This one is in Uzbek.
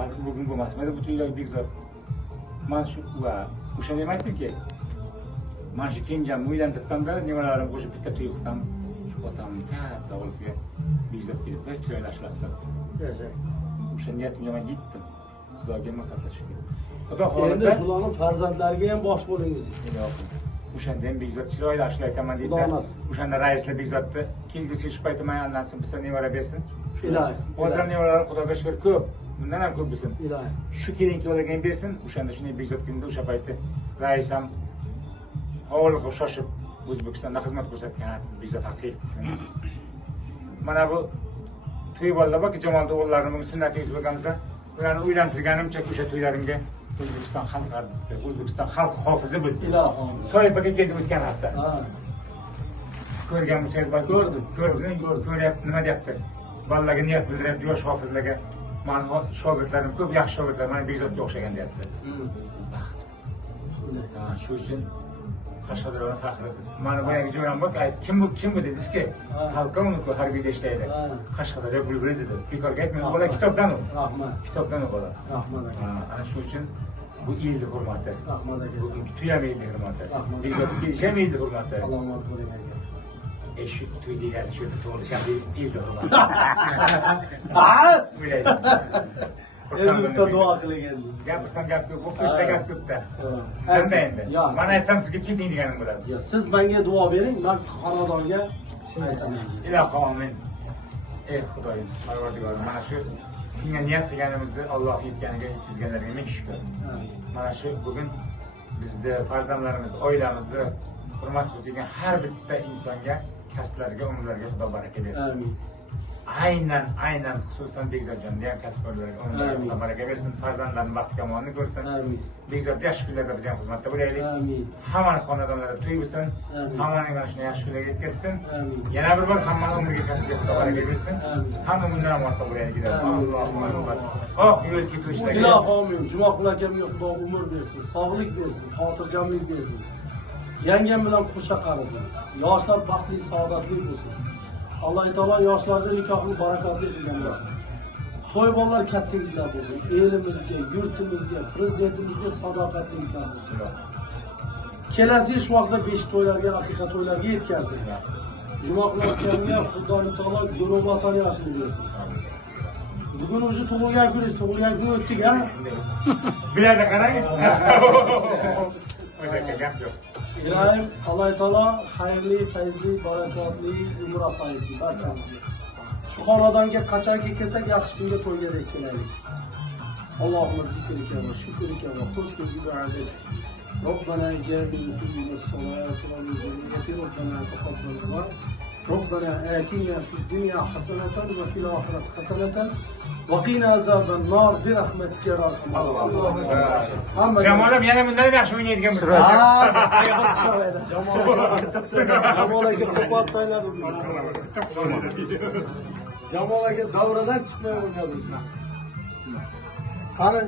balki bugun bo'lmas. Mana bu tuylar bekzod. Men shu va o'sha nima aytdimki, men shu kenjam uylantirsam-da, nimalarni qo'shib bitta to'y qilsam, shu otamning katta o'g'liga bekzod kelib bir chiroylashlasam. O'sha niyatimga men yetdim. Xudoga maqsadlashga. Xudo xohlasa, endi shularning farzandlariga ham bosh bo'lingiz. O'shanda ham bekzod chiroyli ashlayapman deydi. O'shanda raislar bekzodni kelgusi shu paytda men anlansin, bizga nevara bersin. Ilohi. Hozir nevaralar Xudoga shukr ko'p. Bundan ham ko'p bo'lsin. Ilohi. Shu kelinki o'lagan bersin. O'shanda shunday bekzod kunda o'sha paytda rais ham hovliga shoshib O'zbekistonda xizmat ko'rsatgan bekzod haqiqatsin. Mana bu to'y bolalar bor, Jamolda o'g'illarning sunnatiga bo'lganimizda, ularni uylantirganimcha o'sha to'ylarimga O'zbekiston xalq artisti, O'zbekiston xalq hofizi bo'lsin. Ilohim. Soybaga keldi o'tgan hafta. Ko'rgan bo'lsangiz, Ko'rdim. Ko'ryapti, nima deyapti? Bolalarga niyat bildiryapti, yosh hofizlarga. Meni shogirdlarim ko'p yaxshi shogirdlar, mana Bekzodga o'xshagan deyapti. Shu uchun Qashqadaryo faxrisiz. Mana boyagi joyam bor, kim bu dedingiz-ki, xalqqa uni harbiyda ishlaydi. Qashqadaryo bulbuli dedi. Bekorga aytmang, bola kitobdan o'qi. Rahmat. Kitobdan o'qi. Rahmat aka. Ana shu uchun bu elni hurmati. Rahmat aka. Bugungi to'y ham elni hurmati. Bekzodga kelish ham elni hurmati. Salomat bo'ling aka. Shu to'y degani shu to'g'ri ham elni hurmati. Endi bitta duo qiling endi. Gapirsam gap ko'p, o'qishda gap ko'p-da. Sizda endi. Mana aytsam sizga keting deganim bo'ladi. Siz menga duo bering, men xonadonga aytaman. Ilohim amin. Ey Xudoyim, Parvardigorim, mana shu shunga niyat qilganimizni Alloh yetganiga yetkazganlarga ming shukr. Mana shu bugun bizni farzandlarimiz, oilamizni hurmat qilgan har bitta insonga, kasblariga, umrlariga Xudo baraka bersin. Amin. Aynan xususan Bekzodjonda ham kasbkorlarga umrlariga Xudo baraka bersin, farzandlarning baxt kamonini ko'rsin. Amin. Bekzodda yaxshi kunlarda biz ham xizmatda bo'laylik. Amin. Hammaning xonadonlarida to'y bo'lsin. Hammaning mana shunday yaxshi kunlarga yetkazsin. Yana bir bor hammaning umriga kasbiga Xudo baraka bersin. Hamma bundan ham ortda bo'laylik. Allohumma oq yo'l ketuvchilarga. Ilohim, Jumoqul akamga Xudo umr bersin, sog'lik bersin, xotirjamlik bersin. Yangam bilan qo'sha qarisin. Yoshlar baxtli, saodatli bo'lsin. Alloh taolo yoshlarning nikohini barakatli qilgan bo'lsin. To'y bolalar katta yigitlar bo'lsin. Elimizga, yurtimizga, prezidentimizga sadoqatli yigitlar bo'lsin. Kelasi yil shu vaqtda 5 to'ylarga, haqiqat to'ylarga yetkazsin. Jumoqul akamga Xudo taolo guruh vatani yaxshilik bersin. Bugun o'zi tug'ilgan kuningiz, tug'ilgan kun o'tdik-a? Bilarda qarang. O'shaka gap yo'q. Ilohim, Alloh taolo xayrli, fayzli, barakatli umr ataysin barchamizga. Shu xonadonga qachonki kelsak, yaxshi kunga to'ygandek kelaylik. Allohumma zikrika va shukrika va husni ibodatik. Robbana ijabna as-salata wa al-zurriyyati robbana taqabbal du'a. ربنا آتنا في الدنيا حسنة وفي الآخرة حسنة وقنا عذاب النار برحمتك يا أرحم الراحمين. Jamolim yana bundan yaxshi o'ynaydigan bo'lsa. Jamol aka qo'pol tayladi. Jamol aka davradan chiqmay o'ynadi. Qani